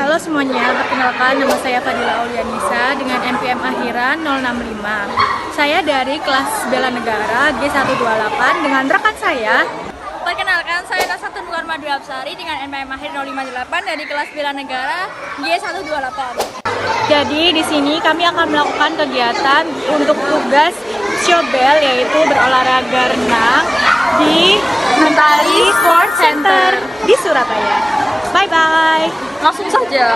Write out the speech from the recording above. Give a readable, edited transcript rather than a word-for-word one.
Halo semuanya, perkenalkan nama saya Fadila Aulianisa dengan NPM akhiran 065. Saya dari kelas Bela Negara G128 dengan rekan saya. Perkenalkan, saya Nasatun Bulan Madu Absari dengan NPM akhir 058 dari kelas Bela Negara G128. Jadi di sini kami akan melakukan kegiatan untuk tugas Showbel, yaitu berolahraga renang di Mentari Sport Center di Surabaya. Bye bye. Langsung saja.